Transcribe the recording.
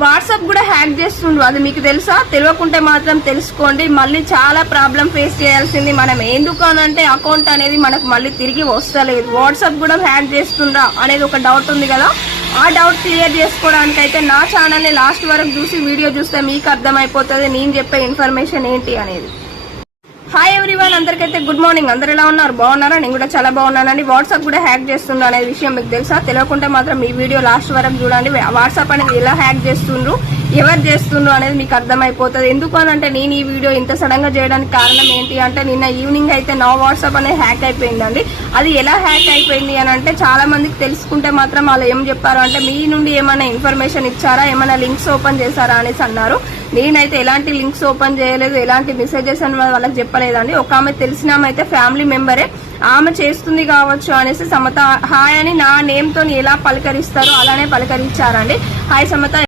WhatsApp కూడా hack చేస్తుండ్రు. అది మీకు తెలుసా? తెలియకుంటే మాత్రం తెలుసుకోండి. మళ్ళీ చాలా ప్రాబ్లం ఫేస్ చేయాల్సింది మనం. ఎందుకు అనంటే అకౌంట్ అనేది మనకు మళ్ళీ తిరిగి వస్తలేదు. వాట్సాప్ కూడా హ్యాక్ చేస్తుండ్రా అనేది ఒక డౌట్ ఉంది కదా. ఆ డౌట్ క్లియర్ చేసుకోవడానికి అయితే నా ఛానల్ ని లాస్ట్ వరకు చూసి వీడియో చూస్తే మీకు అర్థమైపోతుంది నేను చెప్పే ఇన్ఫర్మేషన్ ఏంటి అనేది. హాయ్ ఎవ్రీవన్, అందరికైతే గుడ్ మార్నింగ్. అందరు ఎలా ఉన్నారు? బాగున్నారా? నేను కూడా చాలా బాగున్నానండి. వాట్సాప్ కూడా హ్యాక్ చేస్తుండ్రు అనే విషయం మీకు తెలుసా? తెలియకుంటే మాత్రం ఈ వీడియో లాస్ట్ వరకు చూడండి. వాట్సాప్ అనేది ఎలా హ్యాక్ చేస్తుండ్రు, ఎవరు చేస్తుండ్రు అనేది మీకు అర్థమైపోతుంది. ఎందుకు అనంటే నేను ఈ వీడియో ఇంత సడన్ గా చేయడానికి కారణం ఏంటి అంటే నిన్న ఈవినింగ్ అయితే నా వాట్సాప్ అనేది హ్యాక్ అయిపోయిందండి. అది ఎలా హ్యాక్ అయిపోయింది అని అంటే చాలా మందికి తెలుసుకుంటే మాత్రం వాళ్ళు ఏం చెప్పారు అంటే మీ నుండి ఏమైనా ఇన్ఫర్మేషన్ ఇచ్చారా, ఏమైనా లింక్స్ ఓపెన్ చేశారా అనేసి అన్నారు. నేనైతే ఎలాంటి లింక్స్ ఓపెన్ చేయలేదు, ఎలాంటి మెసేజెస్ అని వాళ్ళకి చెప్పలేదండి. ఒక ఆమె తెలిసిన ఆమె అయితే ఫ్యామిలీ మెంబరే, ఆమె చేస్తుంది కావచ్చు అనేసి సమత హాయ్ అని నా నేమ్ తో ఎలా పలకరిస్తారో అలానే పలకరించారండి. హాయ్ సమత.